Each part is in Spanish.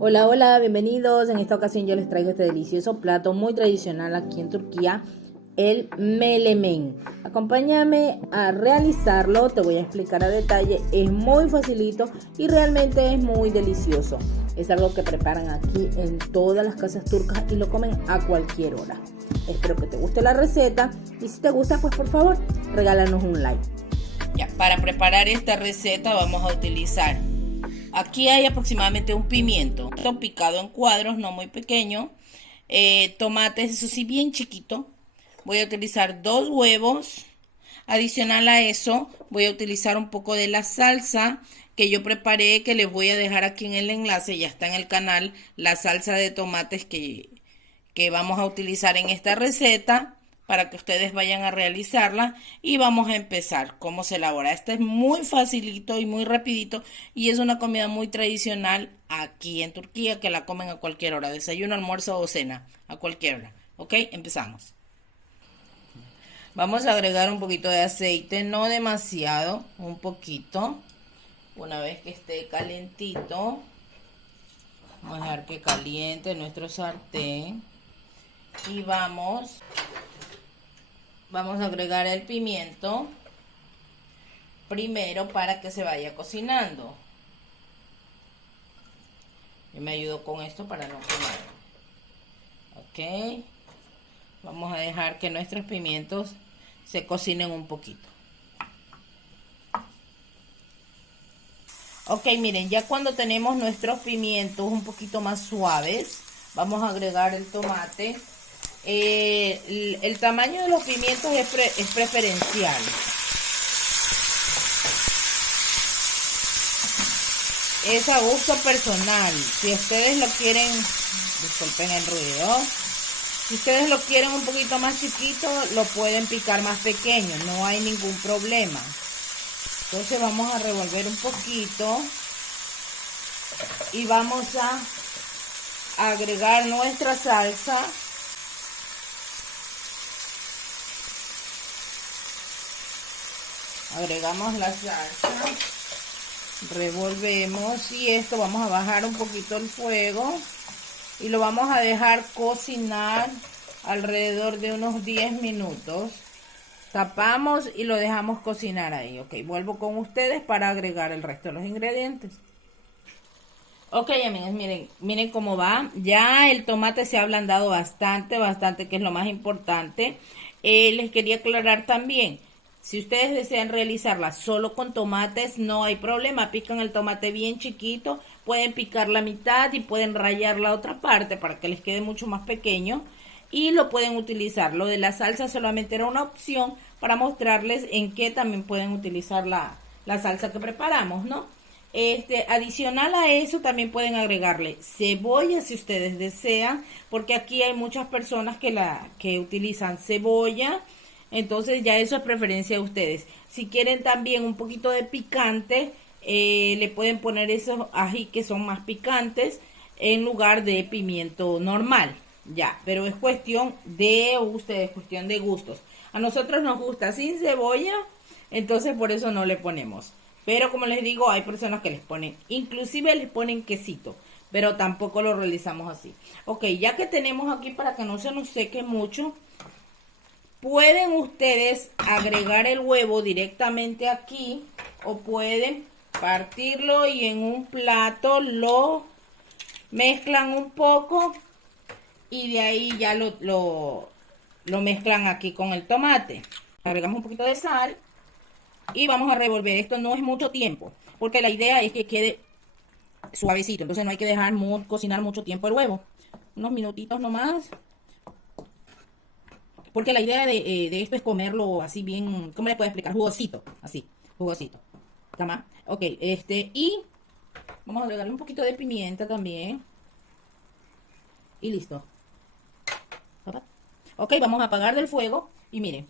Hola, hola, bienvenidos. En esta ocasión yo les traigo este delicioso plato muy tradicional aquí en Turquía, el melemen. Acompáñame a realizarlo, te voy a explicar a detalle. Es muy facilito y realmente es muy delicioso. Es algo que preparan aquí en todas las casas turcas y lo comen a cualquier hora. Espero que te guste la receta y si te gusta, pues por favor, regálanos un like. Ya, para preparar esta receta vamos a utilizar, aquí hay aproximadamente un pimiento picado en cuadros, no muy pequeño, tomates, eso sí, bien chiquito. Voy a utilizar 2 huevos. Adicional a eso, voy a utilizar un poco de la salsa que yo preparé, que les voy a dejar aquí en el enlace, ya está en el canal, la salsa de tomates que vamos a utilizar en esta receta para que ustedes vayan a realizarla y vamos a empezar cómo se elabora. Este es muy facilito y muy rapidito y es una comida muy tradicional aquí en Turquía que la comen a cualquier hora, desayuno, almuerzo o cena, a cualquier hora. ¿Ok? Empezamos. Vamos a agregar un poquito de aceite, no demasiado, un poquito. Una vez que esté calentito, vamos a dejar que caliente nuestro sartén y vamos a agregar el pimiento primero para que se vaya cocinando. Yo me ayudo con esto para no quemar. Ok. Vamos a dejar que nuestros pimientos se cocinen un poquito. Ok, miren, ya cuando tenemos nuestros pimientos un poquito más suaves, vamos a agregar el tomate. El tamaño de los pimientos es preferencial. Es a gusto personal. Si ustedes lo quieren, disculpen el ruido. Si ustedes lo quieren un poquito más chiquito, lo pueden picar más pequeño. No hay ningún problema. Entonces vamos a revolver un poquito. Y vamos a agregar nuestra salsa. Agregamos la salsa, revolvemos y esto vamos a bajar un poquito el fuego y lo vamos a dejar cocinar alrededor de unos 10 minutos. Tapamos y lo dejamos cocinar ahí. Ok, vuelvo con ustedes para agregar el resto de los ingredientes. Ok, amigas, miren cómo va. Ya el tomate se ha ablandado bastante, que es lo más importante. Les quería aclarar también, si ustedes desean realizarla solo con tomates, no hay problema. Pican el tomate bien chiquito, pueden picar la mitad y pueden rallar la otra parte para que les quede mucho más pequeño. Y lo pueden utilizar. Lo de la salsa solamente era una opción para mostrarles en qué también pueden utilizar la salsa que preparamos, ¿no? Adicional a eso también pueden agregarle cebolla si ustedes desean, porque aquí hay muchas personas que utilizan cebolla, entonces ya eso es preferencia de ustedes. Si quieren también un poquito de picante, le pueden poner esos ají que son más picantes en lugar de pimiento normal, ya, pero es cuestión de ustedes, cuestión de gustos. A nosotros nos gusta sin cebolla, entonces por eso no le ponemos. Pero como les digo, hay personas que les ponen, inclusive les ponen quesito, pero tampoco lo realizamos así. Ok, ya que tenemos aquí para que no se nos seque mucho, pueden ustedes agregar el huevo directamente aquí o pueden partirlo y en un plato lo mezclan un poco y de ahí ya lo mezclan aquí con el tomate. Agregamos un poquito de sal. Y vamos a revolver. Esto no es mucho tiempo, porque la idea es que quede suavecito. Entonces no hay que dejar cocinar mucho tiempo el huevo. Unos minutitos nomás. Porque la idea de esto es comerlo así bien, ¿cómo les puedo explicar? Jugosito, así, jugosito. ¿Tama? Ok, y vamos a agregarle un poquito de pimienta también. Y listo. Ok, vamos a apagar del fuego y miren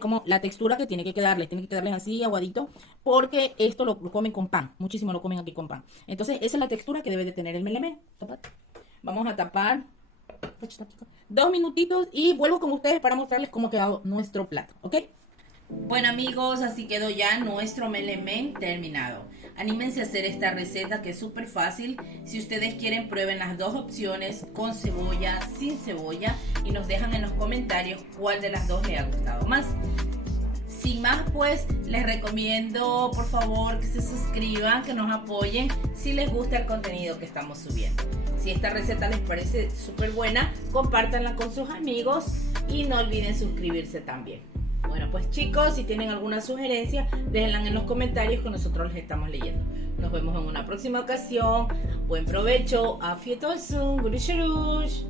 cómo la textura que tiene que quedarles así aguadito, porque esto lo comen con pan, muchísimo lo comen aquí con pan. Entonces esa es la textura que debe de tener el melemé. Vamos a tapar 2 minutitos y vuelvo con ustedes para mostrarles cómo ha quedado nuestro plato, ¿ok? Bueno amigos, así quedó ya nuestro melemén terminado. Anímense a hacer esta receta que es súper fácil. Si ustedes quieren, prueben las dos opciones, con cebolla, sin cebolla, y nos dejan en los comentarios cuál de las dos les ha gustado más. Sin más, pues les recomiendo por favor que se suscriban, que nos apoyen si les gusta el contenido que estamos subiendo. Si esta receta les parece súper buena, compártanla con sus amigos y no olviden suscribirse también. Bueno, pues chicos, si tienen alguna sugerencia, déjenla en los comentarios que nosotros les estamos leyendo. Nos vemos en una próxima ocasión. Buen provecho. Afiyet olsun. Görüşürüz.